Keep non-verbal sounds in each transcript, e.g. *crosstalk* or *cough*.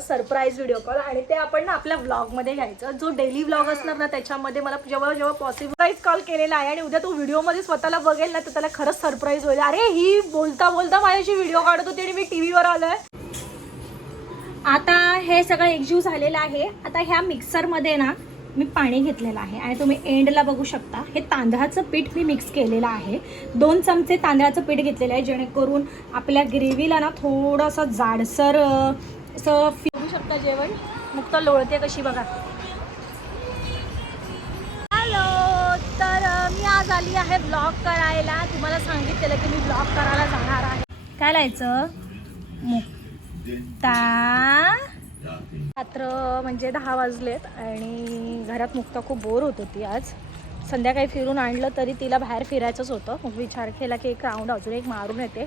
Surprise video call आणि ते आपण ना आपल्या व्लॉगमध्ये घ्यायचं. जो डेली व्लॉग असणार ना त्याच्यामध्ये मला जेव्हा जेव्हा पॉसिबल कॉल केलेला आहे आणि उद्या तो व्हिडिओमध्ये स्वतःला बघेल ना तर त्याला खरंच सरप्राईज होईल. अरे ही बोलता बोलता माझ्याशी व्हिडिओ काढत होती आणि मी टी व्हीवर आलोय. आता हे सगळं एकजीव झालेलं आहे. आता ह्या मिक्सरमध्ये ना मी पाणी घेतलेलं आहे आणि तुम्ही एंडला बघू शकता. हे तांदळाचं पीठ मी मिक्स केलेलं आहे. दोन चमचे तांदळाचं पीठ घेतलेलं आहे जेणेकरून आपल्या ग्रेव्हीला ना थोडंसं जाडसर असं फिरू शकता जेवण. मुक्त लोळते कशी बघा. हॅलो तर मी आज आली आहे ब्लॉग करायला. तुम्हाला सांगितलेलं की मी ब्लॉग करायला जाणार आहे. काय लायचं? मुक्ता. रात्र म्हणजे दहा वाजलेत आणि घरात मुक्ता खूप बोर होत होती आज. संध्याकाळी फिरून आणलं तरी तिला बाहेर फिरायचंच होतं. मग विचार केला की एक राऊंड अजून एक मारून येते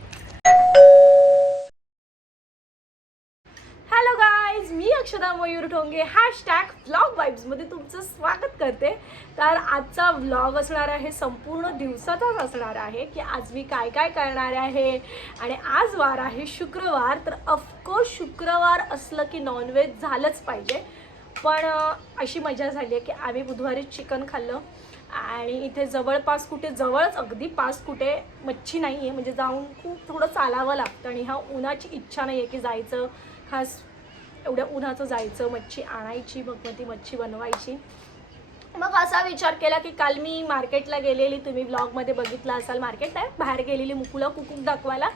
हॅलो गाईज मी अक्षदा मयूर ठोंगे हॅशटॅग व्लॉग वाईब्समध्ये तुमचं स्वागत करते. तर आजचा व्लॉग असणार आहे संपूर्ण दिवसाचाच असणार आहे की आज मी काय काय करणार आहे आणि आज वार आहे शुक्रवार. तर ऑफकोर्स शुक्रवार असलं की नॉनव्हेज झालंच पाहिजे. पण अशी मजा झाली आहे की आम्ही बुधवारी चिकन खाल्लं आणि इथे जवळपास कुठे जवळच अगदी पास कुठे मच्छी नाही आहे म्हणजे जाऊन खूप थोडं चालावं लागतं आणि ह्या उन्हाची इच्छा नाही आहे की जायचं. खास एवढ्या उन्हाचं जायचं मच्छी आणायची मग मग ती मच्छी बनवायची. मग असा विचार केला की काल मी मार्केटला गेलेली तुम्ही ब्लॉगमध्ये बघितलं असाल मार्केट आहे बाहेर गेलेली मुकुला कुकूक दाखवायला.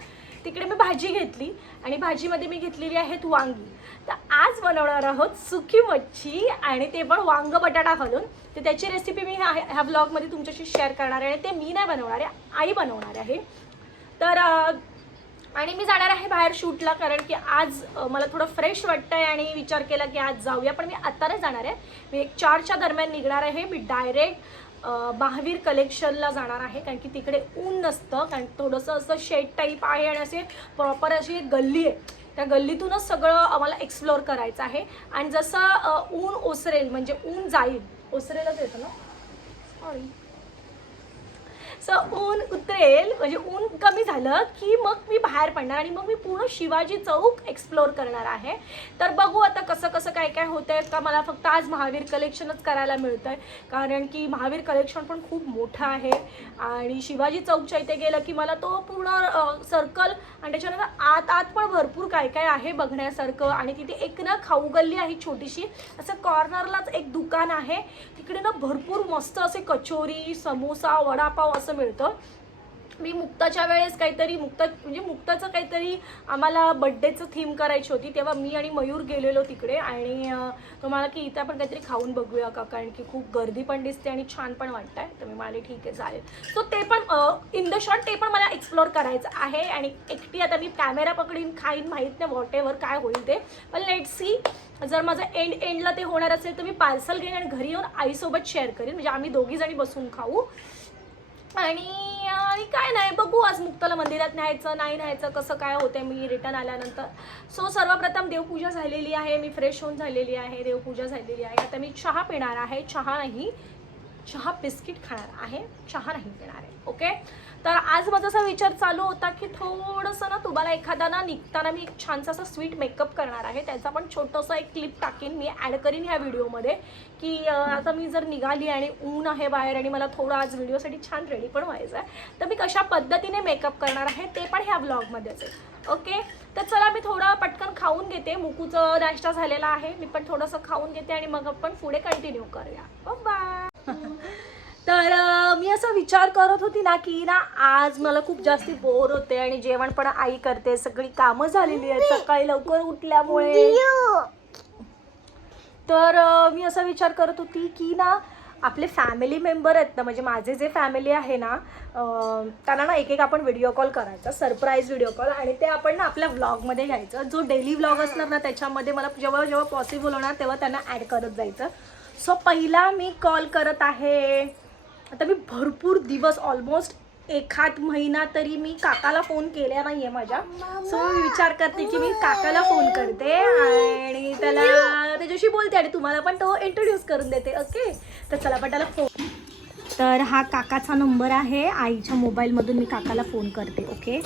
तिकडे मी भाजी घेतली आणि भाजीमध्ये मी घेतलेली आहेत वांगी. तर आज बनवणार आहोत सुकी मच्छी आणि ते पण वांग बटाटा घालून. तर त्याची रेसिपी मी ह्या ह्या ब्लॉगमध्ये तुमच्याशी शेअर करणार आहे आणि ते मी नाही बनवणार आहे आई बनवणार आहे. तर आणि मी जाणार आहे बाहेर शूटला कारण की आज मला थोडं फ्रेश वाटतं आहे आणि विचार केला की आज जाऊया. पण मी आत्ताच जाणार आहे. मी एक चारच्या दरम्यान निघणार आहे. मी डायरेक्ट महावीर कलेक्शनला जाणार आहे. कारण की तिकडे ऊन नसतं. कारण थोडंसं असं शेड टाईप आहे आणि असे प्रॉपर अशी एक गल्ली आहे. त्या गल्लीतूनच सगळं आम्हाला एक्सप्लोअर करायचं आहे. आणि जसं ऊन ओसरेल म्हणजे ऊन जाईल. ओसरेलच येतं ना? सॉरी सो ऊन उतरेल म्हणजे ऊन कमी झालं की मग मी बाहेर पडणार आणि मग मी पूर्ण शिवाजी चौक एक्सप्लोअर करणार आहे. तर बघू आता कसं कसं काय काय होतं आहे का मला फक्त आज महावीर कलेक्शनच करायला मिळतं आहे कारण की महावीर कलेक्शन पण खूप मोठं आहे. आणि शिवाजी चौकच्या इथे गेलं की मला तो पूर्ण सर्कल आणि त्याच्यानंतर आत आत पण भरपूर काय काय आहे बघण्यासारखं. आणि तिथे एक ना खाऊ गल्ली आहे छोटीशी असं कॉर्नरलाच एक दुकान आहे. तिकडे ना भरपूर मस्त असे कचोरी समोसा वडापाव असं मिळतं. मी मुक्ताच्या वेळेस काहीतरी मुक्ता म्हणजे मुक्ताचं काहीतरी आम्हाला बड्डेचं थीम करायची होती तेव्हा मी आणि मयूर गेलेलो तिकडे आणि तुम्हाला की इथं आपण काहीतरी खाऊन बघूया का? कारण की खूप गर्दी पण दिसते आणि छान पण वाटतंय. तर मी म्हणाले ठीक आहे चालेल. सो ते पण इन द शॉर्ट ते पण मला एक्सप्लोअर करायचं आहे आणि एकटी आता मी कॅमेरा पकडीन खाईन माहीत नाही वॉट एव्हर काय होईल ते. पण लेट सी जर माझं एंड एंडला ते होणार असेल तर मी पार्सल घेईन आणि घरी येऊन आईसोबत शेअर करेन. म्हणजे आम्ही दोघीजणी बसून खाऊ. आणि आणि काय नाही बघू आज मुक्ताला मंदिरात न्यायचं नाही न्यायचं कसं काय होते मी रिटर्न आल्यानंतर. सो सर्वप्रथम देवपूजा झालेली आहे मी फ्रेश होऊन झालेली आहे देवपूजा झालेली आहे. आता मी चहा पिणार आहे चहा नाही चहा बिस्किट खाणार आहे चहा नाही पिणार आहे ओके तर आज माझा असा विचार चालू होता की थोडंसं ना तुम्हाला एखादा ना निघताना मी एक छानसा असा स्वीट मेकअप करणार आहे. त्याचा पण छोटंसं एक क्लिप टाकीन मी ॲड करीन ह्या व्हिडिओमध्ये की आता मी जर निघाली आणि ऊन आहे बाहेर आणि मला थोडं आज व्हिडिओसाठी छान रेडी पण व्हायचं आहे तर मी कशा पद्धतीने मेकअप करणार आहे ते पण ह्या ब्लॉगमध्येच आहे. ओके तर चला मी थोडं पटकन खाऊन घेते. मुकूचं नाश्ता झालेला आहे. मी पण थोडंसं खाऊन घेते आणि मग आपण पुढे कंटिन्यू करूया. बाय तर मी असं विचार करत होती ना की ना आज मला खूप जास्ती बोर होते आणि जेवण पण आई करते. सगळी कामं झालेली आहेत. सकाळी लवकर उठल्यामुळे. तर अं, मी असा विचार करत होती की ना आपले फॅमिली मेंबर आहेत ना म्हणजे माझे जे फॅमिली आहे ना त्यांना ना एक एक आपण व्हिडिओ कॉल करायचा सरप्राईज व्हिडिओ कॉल आणि ते आपण ना आपल्या व्लॉगमध्ये घ्यायचं. जो डेली व्लॉग असणार ना त्याच्यामध्ये मला जेव्हा जेव्हा पॉसिबल होणार तेव्हा त्यांना ॲड करत जायचं. सो पहिला मी कॉल करत आहे. आता मी भरपूर दिवस ऑलमोस्ट एखाद महिना तरी मी काकाला फोन केला नाही आहे माझ्या. सो मी विचार करते की मी काकाला फोन करते आणि त्याला त्याच्याशी बोलते आणि तुम्हाला पण तो इंट्रोड्यूस करून देते ओके तर चला पण त्याला फोन तर हा काकाचा नंबर आहे. आईच्या मोबाईलमधून मी काकाला फोन करते ओके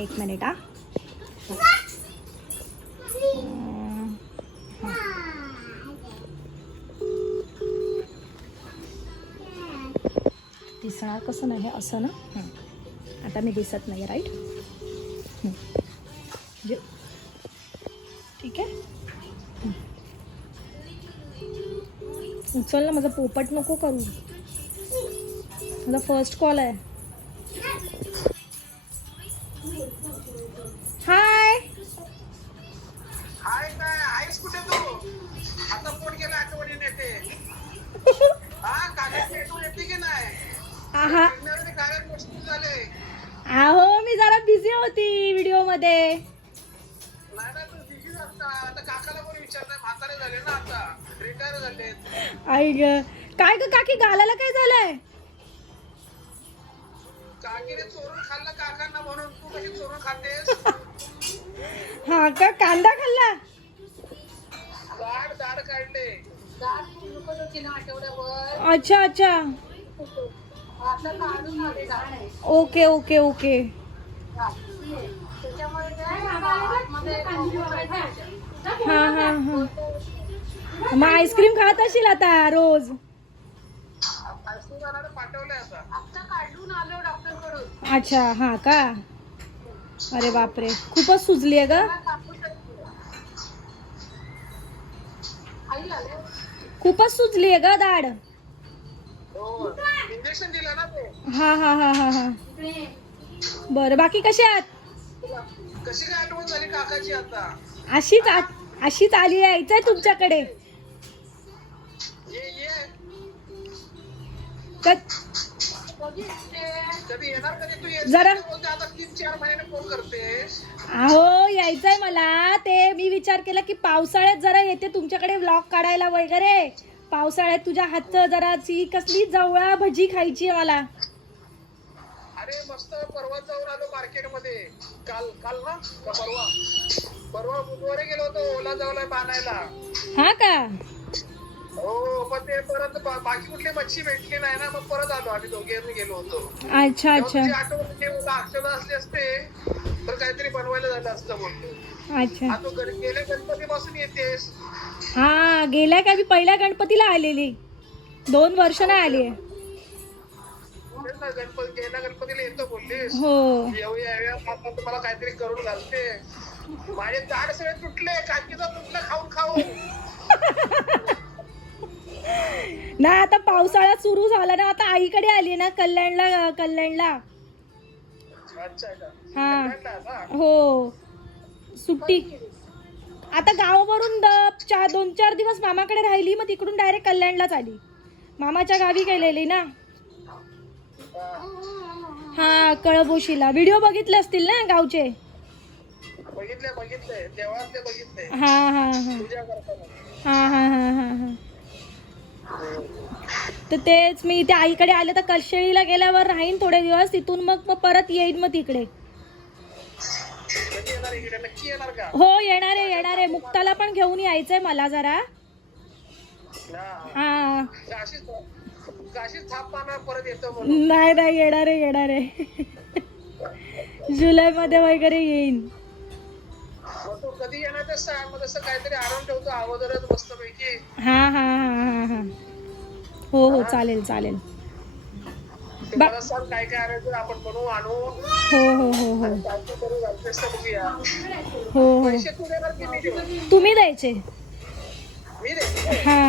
एक मिनिट हा. दिसणार कसं नाही असं ना? हं. आता मी दिसत नाही राईट जे ठीक आहे? हं. उचल ना माझा पोपट नको करू. माझा फर्स्ट कॉल आहे. हाय हाय काय? आहेस कुठे तू? आता फोन केला *laughs* हा कागद भेटून येते की नाही? आहो. मी जरा बिझी होती व्हिडिओमध्ये नाही ना तू बिझी असता. आता काकाला कोणी विचारताय म्हातारे झाले ना आता. रिटायर झाले आई ग काय ग काकी गालाला काय झालंय? काकीने चोरून खाल्लं काकांना म्हणून. तू कशी चोरून खातेस? हा का कांदा खाल्ला? अच्छा अच्छा. Okay okay okay. हा हा हा. मग आईस्क्रीम खात असेल आता रोज? अच्छा हा का? अरे बापरे खूपच सुजली आहे का खूपच सुजली आहे का दाढ. इंजेक्शन दिलं ना ते. हा हा हा हा हा. बरं बाकी कसे आहात? कशी काय आठवण झाली काकाची आता? अशीच अशीच आली यायचंय तुमच्याकडे. ये ये. क- कधी येणार कधी तू येत जरा- नाही बोलते आता तीन चार महिन्याने फोन करतेस अहो यायचंय मला. ते मी विचार केला की पावसाळ्यात जरा येते तुमच्याकडे व्लॉग काढायला वगैरे. पावसाळ्यात तुझ्या हातचं जराची कसली जवळा भजी खायची मला. अरे मस्त परवा जाऊन आलो मार्केटमध्ये काल काल ना? का परवा? परवा बुधवारी गेलो होतो ओला जाऊला बांधायला. हा का? हो पण ते परत बा- बाकी कुठली मच्छी भेटली नाही ना मग परत आलो आम्ही दोघे आम्ही गेलो होतो. अच्छा तेव्हा अच्छा. तुझी आठवण अक्षता असली असते तर काहीतरी बनवायला झालं असतं बोलतो अच्छा. आता घरी गेले गणपती पासून येतेस. हा गेल्या का मी पहिल्या गणपतीला आलेली. दोन वर्ष नाही आली गणपतीला येतो हो. तुम्हाला काहीतरी करून घालते. माझे झाड सगळे तुटले काकीचा तुटलं खाऊन खाऊन *laughs* नाही आता पावसाळा सुरू झाला ना आता आईकडे आली ना कल्याणला कल्याणला. हा? हो. सुट्टी. आता गावावरून द- चार दोन चार दिवस मामाकडे राहिली मग तिकडून डायरेक्ट कल्याणलाच आली. मामाच्या गावी गेलेली ना. हा कळबोशीला. व्हिडिओ बघितले असतील ना गावचे? हा हा हा. हा हा हा हा हा. तर तेच मी इथे आईकडे आले तर कलशेळीला गेल्यावर राहीन थोडे दिवस. तिथून मग मग परत येईन मग तिकडे. हो येणार आहे येणार आहे. मुक्ताला पण घेऊन यायचंय मला जरा. हा. नाही नाही येणार आहे येणार आहे. जुलैमध्ये वगैरे येईन. कधी येणार काहीतरी आणून ठेवतो अगोदरच मस्त पैकी हा हा हा हा. हा हो हो. चालेल. चालेल मला सांग काय काय आणायचं आपण आणू. हो हो हो हो. काय काय करू घालतेस तर बघूया. हो हो. पैसे तू देणार की मी देऊ? तुम्ही द्यायचे. मी दे हा.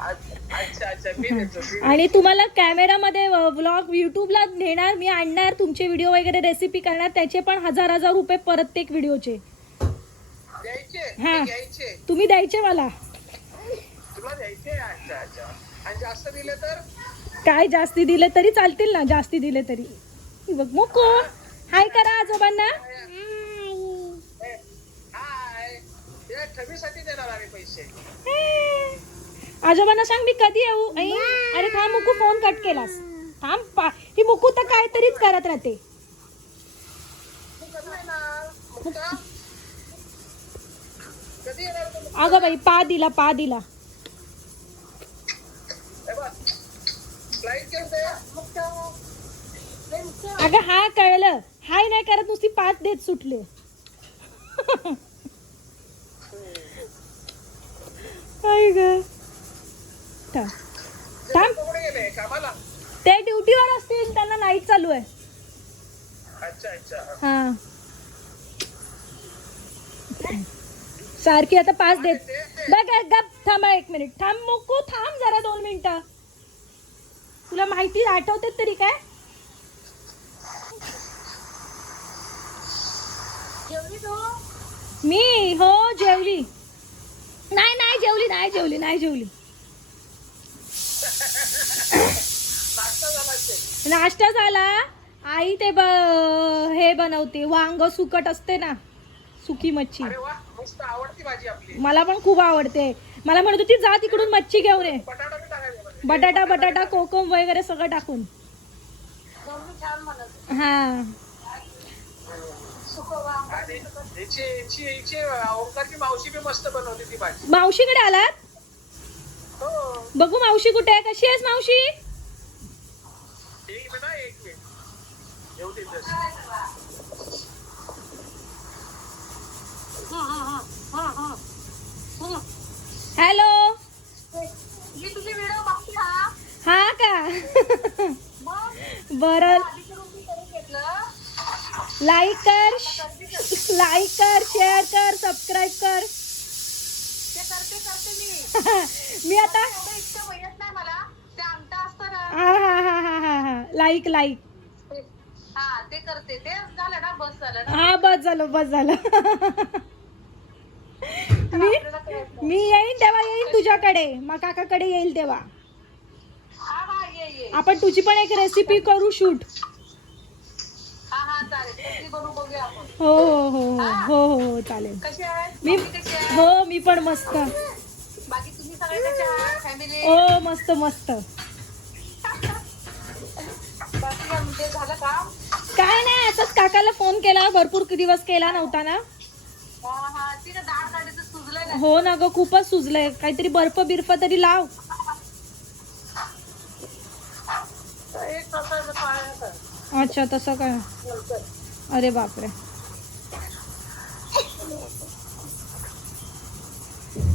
अच्छा अच्छा मी देतो मी आणि तुम्हाला कॅमेरामध्ये व्लॉग युट्यूबला नेणार मी आणणार तुमचे व्हिडिओ वगैरे रेसिपी करणार त्याचे पण हजार हजार रुपये प्रत्येक व्हिडिओचे द्यायचे? हा. घ्यायचे. तुम्ही द्यायचे मला. तुला द्यायचे? अच्छा अच्छा. आणि जास्त दिले तर? काय जास्ती दिले तरी चालतील ना जास्ती दिले तरी. बघ मोको. हाय करा आजोबांना. ए, हाय. या ठबीसाठी देणार आम्ही पैसे. आजोबांना सांग मी कधी येऊ? आई अरे थांब मुकू फोन कट केलास. थांब पा. ही मुकू तर काहीतरीच करत राहते. तू कधी येणार मुक्ता? कधी येणार तू? अगं बाई पा दिला पा दिला हे बघ, फ्लाईट केलते अगं हा कळलं. हाय नाही करत नुसती पाच देत सुटले. ग. ते ड्युटीवर असतील त्यांना नाईट चालू आहे. अच्छा अच्छा. हा. सारखी आता पाच देत. बघ गप थांबा एक मिनिट थांब मोको थांब जरा दोन मिनिटं. तुला माहिती आठवते तरी काय? जेवली तू मी? हो जेवली. नाही नाही जेवली नाही जेवली नाही जेवली. नाश्ता झाला. असेल नाश्ता झाला आई ते ब हे बनवते. वांग सुकट असते ना सुकी मच्छी. अरे वा मस्त आवडती भाजी आपली. मला पण खूप आवडते. मला म्हणत होती जा तिकडून मच्छी घेऊन ये. बटाटा. बटाटा कोकम वगैरे सगळं टाकून. हा. मावशीकडे आलात? हो. बघू मावशी कुठे आहे? कशी आहेस मावशी. हॅलो मी तुझे व्हिडिओ बघते हा का? बरं. लाईक कर लाईक कर शेअर कर सबस्क्राईब कर. ते करते करते मी. *laughs* मी आता हा हा हा हा हा हा. लाईक लाईक हा ते करते. ते झालं ना बस झालं हा बस झालं बस झालं. *laughs* मी. मी येईन तेव्हा येईन तुझ्याकडे. मग काकाकडे येईल तेव्हा. आपण तुझी पण एक रेसिपी करू शूट हा हा हो हो हो हो. हो? चालेल. मी हो मी पण मस्त. हो मस्त मस्त. बाकी काय नाही असंच काकाला फोन केला. भरपूर दिवस केला नव्हता हा हा. ना. हो ना ग खूपच सुजलंय. काहीतरी बर्फ बिर्फ तरी लाव. अच्छा तसं काय? अरे बापरे.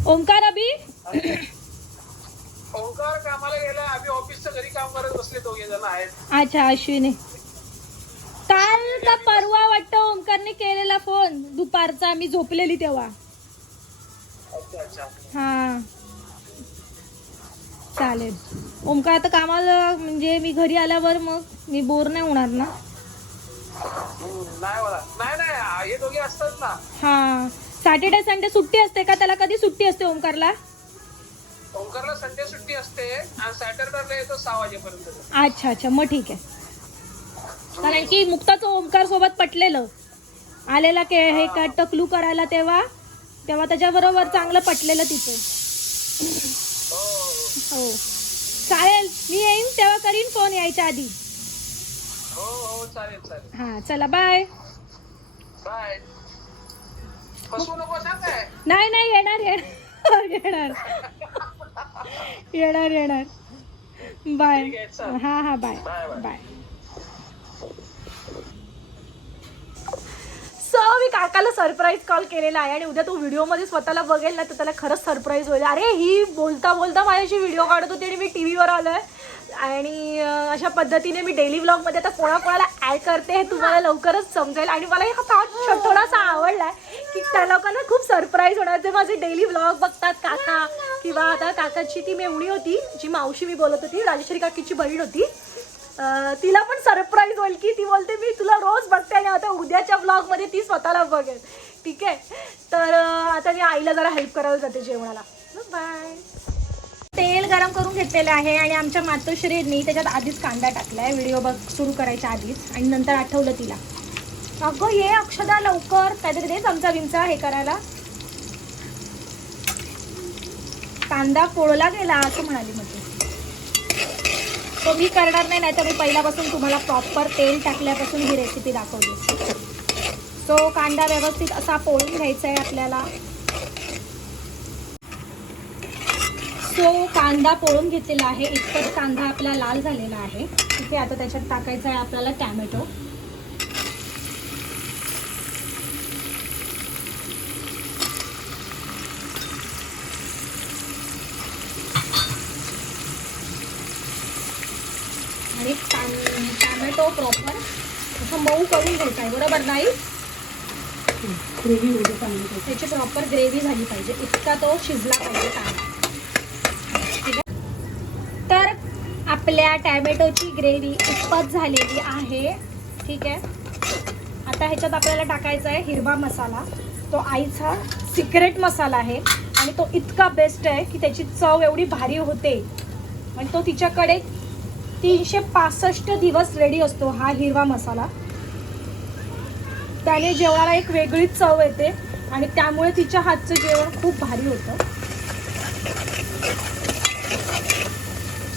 ओंकार अभि? ओंकार कामाला गेला आम्ही ऑफिसच्या घरी काम करत बसले दोघे जण आहेत. अच्छा अश्विनी. काल का परवा वाटतं ओंकारने केलेला फोन. दुपारचा मी झोपलेली तेव्हा. हा. चालेल. ओंकार आता कामाला म्हणजे मी घरी आल्यावर मग मी बोर नाही होणार ना? नाही नाही हे दोघे असतात ना. हा. सॅटर्डे संडे सुट्टी असते का? त्याला कधी सुट्टी असते ओंकारला ओंकारला संडे सुट्टी असते आणि सॅटर्डेला येतो सहा वाजेपर्यंत. अच्छा अच्छा. मग ठीक आहे. कारण की मुक्ताचं ओंकार सोबत पटलेलं. आलेला के हे का टकलू करायला तेव्हा तेव्हा त्याच्याबरोबर चांगलं पटलेलं तिचं हो. हो. चालेल मी येईन तेव्हा करीन फोन यायच्या आधी. हो हो चालेल चालेल. हा चला बाय बाय फसवू नको सांग काय? नाही नाही येणार येणार. *laughs* येणार. येणार येणार. बाय ठीक आहे, चल. हा हा bye bye, bye. Bye so मी काकाला सरप्राईज कॉल केलेला आहे आणि उद्या तो व्हिडिओमध्ये स्वतःला बघेल ना तर त्याला खरंच सरप्राईज होईल. अरे ही बोलता बोलता माझ्याशी व्हिडिओ काढत होती आणि मी टी व्हीवर आलो आहे आणि अशा पद्धतीने मी डेली ब्लॉगमध्ये आता कोणाकोणाला ॲड करते हे तुम्हाला लवकरच समजेल. आणि मला हा थॉट थोडासा आवडला आहे की त्या लोकांना खूप सरप्राईज होणार. जे माझे डेली ब्लॉग बघतात काका किंवा आता काकाची ती मेवणी होती जी मावशी मी बोलत होती राजेश्री काकीची बहीण होती. तिला पण सरप्राईज होईल की ती बोलते मी तुला रोज बघते आणि आता उद्याच्या ब्लॉगमध्ये ती स्वतःला बघेल. ठीक आहे? तर आता मी आईला जरा हेल्प करायला जाते जेवणाला. बाय तेल गरम करून घेतलेलं आहे आणि आमच्या मातोश्रींनी त्याच्यात आधीच कांदा टाकलाय. व्हिडिओ बघ सुरू करायच्या आधीच आणि नंतर आठवलं तिला. अगं ये अक्षदा लवकर. काहीतरी दे चमचा बिमचा हे करायला. कांदा पोळला गेला असं म्हणाली म्हणजे तो मी करणार नाही नाहीतर मी पहिल्यापासून तुम्हाला प्रॉपर तेल टाकल्यापासून ही रेसिपी दाखवली. तो कांदा व्यवस्थित असा पोळून घ्यायचा आहे आपल्याला. सो कांदा पोळून घेतलेला आहे. इतकंच कांदा आपला लाल झालेला आहे. तिथे आता त्याच्यात टाकायचा आहे आपल्याला टॅमॅटो आणि टाम- टॅमॅटो प्रॉपर असं मऊ करून घ्यायचं आहे बरोबर नाही? ग्रेव्ही होऊ चांगली त्याची. त्याची प्रॉपर ग्रेव्ही झाली पाहिजे. इतका तो शिजला पाहिजे ठीक आहे? तर आपल्या टॅमॅटोची ग्रेव्ही इतपत झालेली आहे. ठीक आहे? आता ह्याच्यात आपल्याला टाकायचा आहे हिरवा मसाला. तो आईचा सिक्रेट मसाला आहे. आणि तो इतका बेस्ट आहे की त्याची चव एवढी भारी होते. आणि तो तिच्याकडे तीनशे पासष्ट दिवस रेडी असतो हा हिरवा मसाला. त्याने जेवणाला एक वेगळीच चव येते आणि त्यामुळे तिच्या हातचं जेवण खूप भारी होतं.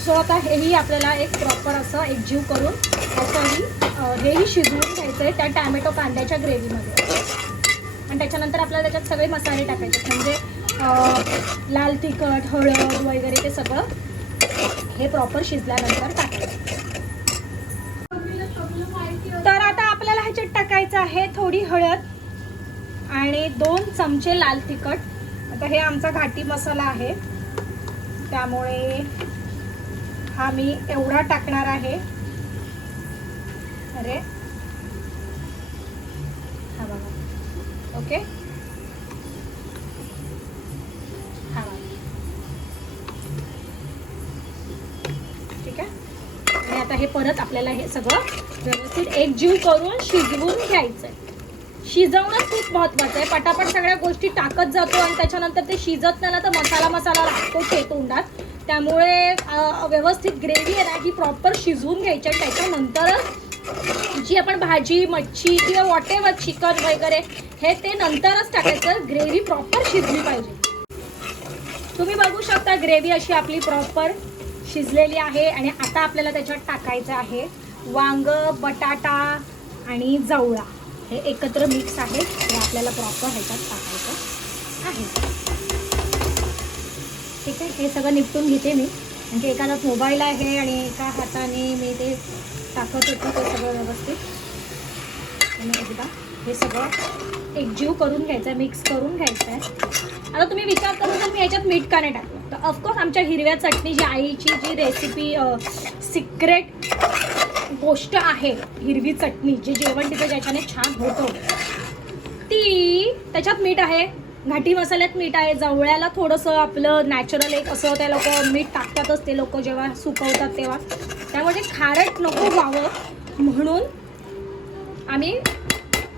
सो आता हेही आपल्याला एक प्रॉपर असं एकजीव करून असंही हेही शिजवून घ्यायचं आहे त्या टॅमॅटो कांद्याच्या ग्रेव्हीमध्ये. आणि त्याच्यानंतर आपल्याला त्याच्यात सगळे मसाले टाकायचे म्हणजे लाल तिखट हळद वगैरे ते सगळं हे प्रॉपर शिजल्यानंतर टाकायचं. तर आता आपल्याला ह्याच्यात टाकायचं आहे थोडी हळद आणि दोन चमचे लाल तिखट. आता हे आमचा घाटी मसाला आहे. त्यामुळे हा मी एवढा टाकणार आहे. अरे. हा बघा. ओके? आहे हे परत आपल्याला हे सगळं व्यवस्थित एकजीव करून शिजवून घ्यायचं आहे शिजवणं खूप महत्वाचं आहे. पटापट सगळ्या गोष्टी टाकत जातो आणि त्याच्यानंतर ते शिजत नाही ना तर मसाला मसाला लागतो ते तोंडात. त्यामुळे व्यवस्थित ग्रेव्ही आहे ना ही प्रॉपर शिजवून घ्यायची आणि त्याच्यानंतरच जी आपण भाजी मच्छी किंवा वॉट एव्हर चिकन वगैरे हे ते नंतरच टाकायचं. ग्रेव्ही प्रॉपर शिजली पाहिजे. तुम्ही बघू शकता ग्रेव्ही अशी आपली प्रॉपर शिजलेली आहे आणि आता आपल्याला त्याच्यात टाकायचं आहे वांग बटाटा आणि जवळा. हे एकत्र मिक्स आहे. हे आपल्याला प्रॉपर ह्याच्यात टाकायचं आहे. ठीक आहे? हे सगळं निपटून घेते मी. म्हणजे एका हातात मोबाईल आहे आणि एका हाताने मी ते टाकत होते ते सगळं व्यवस्थित. आणि एकदा हे सगळं एकजीव करून घ्यायचं आहे मिक्स करून घ्यायचं आहे आता तुम्ही विचार करू तर मी याच्यात मीठ का नाही टाकलं? तर ऑफकोर्स आमच्या हिरव्या चटणी जी आईची जी रेसिपी सिक्रेट गोष्ट आहे हिरवी चटणी जे जेवण तिचं ज्याच्याने छान होतं ती त्याच्यात मीठ आहे. घाटी मसाल्यात मीठ आहे. जवळ्याला थोडंसं आपलं नॅचरल एक असं ते लोक मीठ टाकतातच ते लोक जेव्हा सुकवतात तेव्हा. त्यामुळे खारट नको व्हावं म्हणून आम्ही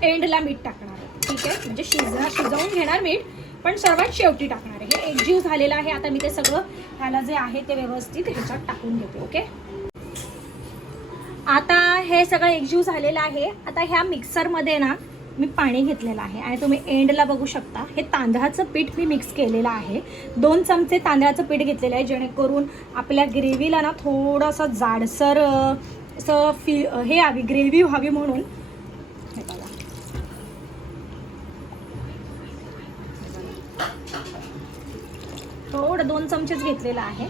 एंडला मीठ टाकणार ठीक आहे? म्हणजे शिजा शिजवून घेणार मीठ पण सर्वात शेवटी टाकणार आहे. हे एकजीव झालेलं आहे. आता मी ते सगळं ह्याला जे आहे ते व्यवस्थित ह्याच्यात टाकून घेते ओके? आता हे सगळं एकजीव झालेलं आहे. आता ह्या मिक्सरमध्ये ना मी पाणी घेतलेलं आहे. आणि तुम्ही एंडला बघू शकता. हे तांदळाचं पीठ मी मिक्स केलेलं आहे. दोन चमचे तांदळाचं पीठ घेतलेलं आहे जेणेकरून आपल्या ग्रेव्हीला ना थोडंसं जाडसर असं फी हे हवी ग्रेव्ही व्हावी म्हणून थोडं दोन चमचेच घेतलेलं आहे.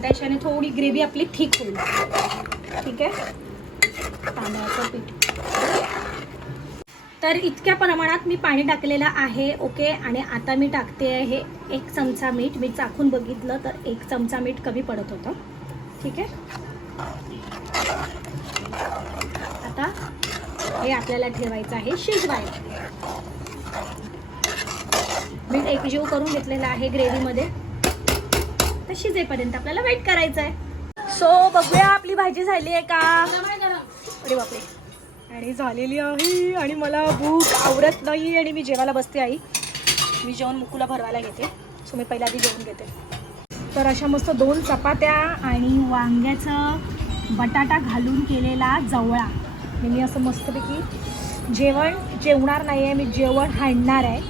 त्याच्याने थोडी ग्रेव्ही आपली थिक होईल. ठीक आहे? तांदळाचं पीठ. तर इतक्या प्रमाणात मी पाणी टाकलेलं आहे ओके? आणि आता मी टाकते आहे एक चमचा मीठ. मी चाखून बघितलं तर एक चमचा मीठ कमी पडत होतं. ठीक आहे? आता हे आपल्याला ठेवायचं आहे शिजवायला. मीठ एकजीव करून घेतलेला आहे ग्रेव्हीमध्ये. तर शिजेपर्यंत आपल्याला वेट करायचं आहे सो बघूया आपली भाजी झाली आहे का? अरे बापरे. आणि झालेली आहे आणि मला भूक आवडत नाही आणि मी जेवायला बसते आई. मी जेवण मुकुला भरवायला घेते. सो मी पहिल्या आधी जेवण घेते. तर अशा मस्त दोन चपात्या आणि वांग्याचं बटाटा घालून केलेला जवळा. आणि मी असं मस्तपैकी जेवण जेवणार नाही आहे मी जेवण हाणणार आहे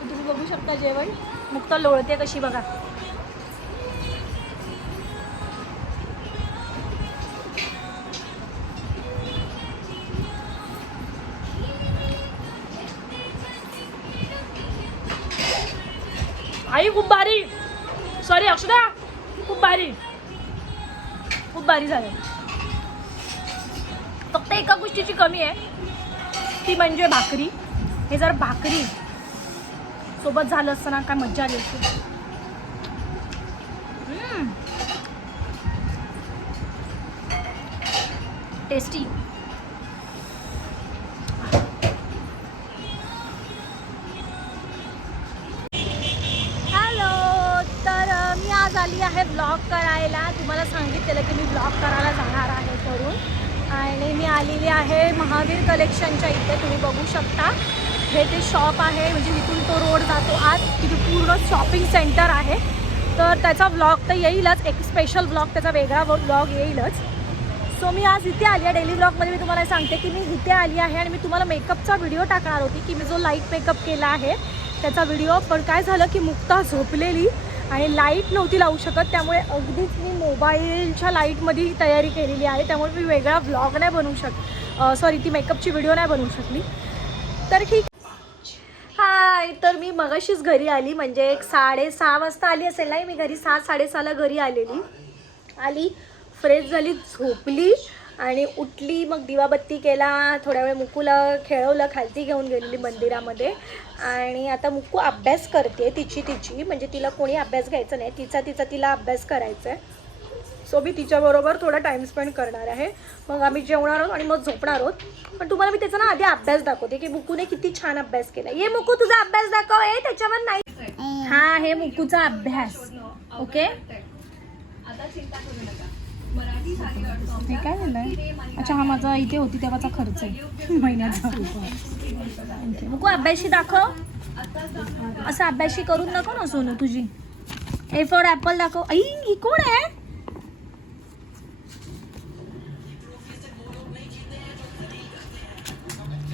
तुम्ही बघू शकता जेवण. मुक्त लोळते कशी बघा. आई खूप भारी. सॉरी अक्षदा. खूप भारी. खूप भारी झालं. फक्त एका गोष्टीची कमी आहे. ती म्हणजे भाकरी. हे जर भाकरी सोबत झालं असतं ना काय मज्जा आली असते टेस्टी हॅलो तर मी आज आली आहे ब्लॉग करायला. तुम्हाला सांगितलेलं की मी ब्लॉग करायला जाणार आहे करून आणि मी आलेली आहे महावीर कलेक्शनच्या इथे तुम्ही बघू शकता. हे ते शॉप आहे म्हणजे इथून तो रोड जातो आज तिथे पूर्ण शॉपिंग सेंटर आहे. तर त्याचा ब्लॉग तर येईलच एक स्पेशल ब्लॉग त्याचा वेगळा ब्लॉग येईलच. सो मी आज इथे आली आहे डेली ब्लॉगमध्ये मी तुम्हाला सांगते की मी इथे आली आहे आणि मी तुम्हाला मेकअपचा व्हिडिओ टाकणार होती की मी जो लाइट मेकअप केला आहे त्याचा व्हिडिओ पण काय झालं की मुक्ता झोपलेली आणि लाइट नव्हती लावू शकत त्यामुळे अगदीच मी मोबाईलच्या लाईटमध्ये तयारी केलेली आहे. त्यामुळे मी वेगळा व्लॉग नाही बनवू शक सॉरी ती मेकअपची व्हिडिओ नाही बनवू शकली. तर ठीक हाय तर मी मगाशीच घरी आली म्हणजे एक साडेसहा वाजता आली असेल नाही मी घरी सहा साडेसहाला घरी आलेली. आली फ्रेश झाली झोपली आणि उठली मग दिवाबत्ती केला थोड्या वेळ मुकूला खेळवलं खालती घेऊन गेलेली मंदिरामध्ये. आणि आता मुक्कू अभ्यास करते तिची तिची म्हणजे तिला कोणी अभ्यास घ्यायचा नाही तिचा तिचा तिला अभ्यास करायचा आहे सो मी तिच्याबरोबर थोडा टाईम स्पेंड करणार आहे. मग आम्ही जेवणार आहोत आणि मग झोपणार आहोत. पण तुम्हाला मी त्याचा ना आधी अभ्यास दाखवते की मुकूने किती छान अभ्यास केला. ये मुकू तुझा अभ्यास दाखव. हे त्याच्यावर नाही. हा हे मुकूचा अभ्यास. ओके काय झालंय? अच्छा हा माझा इथे होती तेव्हाचा खर्च आहे. *laughs* महिन्याचा. मुकू अभ्यासी दाखव. असं अभ्यासी करून नको ना सोनू तुझी. ए फॉर ॲपल दाखव. आई ही कोण आहे?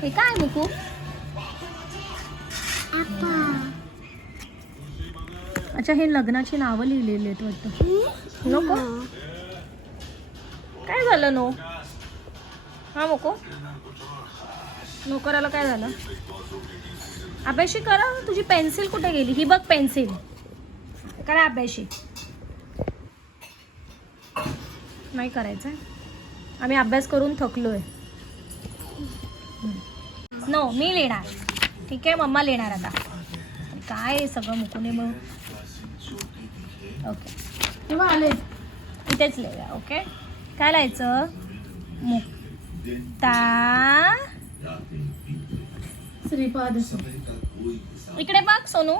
हे काय मुकू अच्छा हे लग्नाची नावं लिहिलेली आहेत वाटतं नको काय झालं नो हा मोको नोकराला काय झालं अभ्याशी करा तुझी पेन्सिल कुठे गेली ही बघ पेन्सिल करा अभ्याशी नाही करायचं आम्ही अभ्यास करून थकलोय. नो मी लिहिणार. ठीक आहे मम्मा लिहिणार आता. काय हे सगळं मुकुने मग ओके तेव्हा आले. इथेच लिहूया ओके काय लिहायचं? मुक्ता श्रीपाद. इकडे बघ सोनू.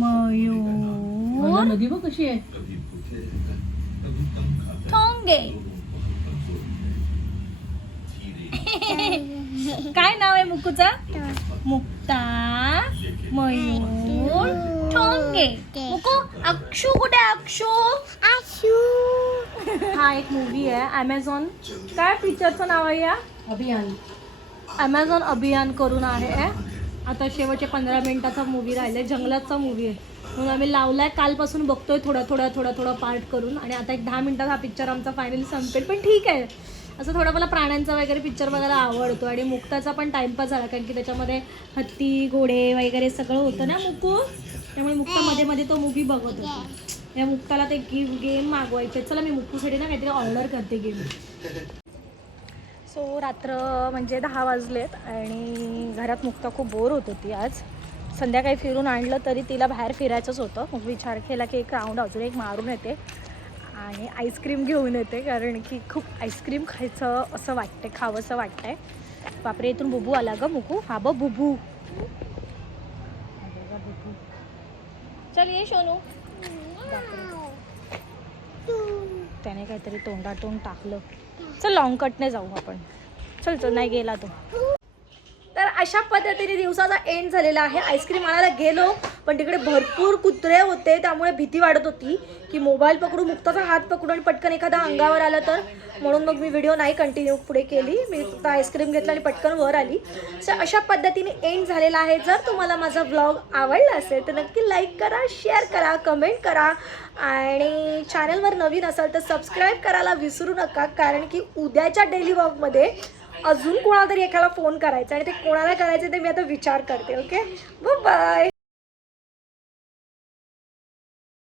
मयूर. नदी बघ कशी आहे. ठोंगे *laughs* *laughs* काय नाव आहे मुकुचं? मुक्ता मयूर ठोंगे. मुकू अक्षू कुठे आहे, अक्षू? हा एक मूवी आहे अमेझॉन काय पिक्चरचं नाव आहे या? अभियान. ॲमेझॉन अभियान करून आहे आता शेवटचे पंधरा मिनिटाचा मूवी राहिला आहे जंगलातचा मूवी आहे. म्हणून आम्ही लावलाय कालपासून बघतोय थोडा थोडा थोडा थोडा पार्ट करून. आणि आता एक दहा मिनिटात हा पिक्चर आमचा फायनली संपेल पण ठीक आहे. असं थोडं मला प्राण्यांचा वगैरे पिक्चर बघायला आवडतो आणि मुक्ताचा पण टाइमपास झाला कारण की त्याच्यामध्ये हत्ती घोडे वगैरे सगळं होतं ना मुकू? त्यामुळे मुक्ता मध्ये मध्ये तो मूवी बघत होता. या मुक्ताला ते गिफ्ट गेम मागवायचे. चला मी मुक्कूसाठी ना काहीतरी ऑर्डर करते गेम सो रात्र म्हणजे दहा वाजलेत आणि घरात मुक्ता खूप बोर होत होती आज. संध्याकाळी फिरून आणलं तरी तिला बाहेर फिरायचंच होतं. मग विचार केला की एक राऊंड अजून एक मारून येते. आणि आईस्क्रीम घेऊन येते कारण की खूप आईस्क्रीम खायचं असं वाटतंय खावंसं वाटतंय. बापरे इथून बुबू आला ग मुकू. हा बघ बुबू. चल ये सोनू त्याने काहीतरी तोंडातून टाकलं. चल लॉंग कटने जाऊ आपण. चल चल नाही गेला तो. तर अशा पद्धतीने दिवसाचा एंड झालेला आहे. आईस्क्रीम आणायला गेलो. पण तिकडे भरपूर कुत्रे होते त्यामुळे भीती वाढत होती की मोबाईल पकडू मुक्ताचा हात पकडून आणि पटकन एखादा अंगावर आला तर. म्हणून मग मी व्हिडिओ नाही कंटिन्यू पुढे केली. मी फक्त आईस्क्रीम घेतला आणि पटकन वर आली. सो अशा पद्धतीने एंड झालेला आहे. जर तुम्हाला माझा व्लॉग आवडला असेल तर नक्की लाईक करा शेअर करा कमेंट करा. आणि चॅनलवर नवीन असाल तर सबस्क्राईब करायला विसरू नका कारण की उद्याच्या डेली व्लॉगमध्ये अजून कोणाला तरी एखादा फोन करायचा आणि ते कोणाला करायचे ते मी आता विचार करते ओके बाय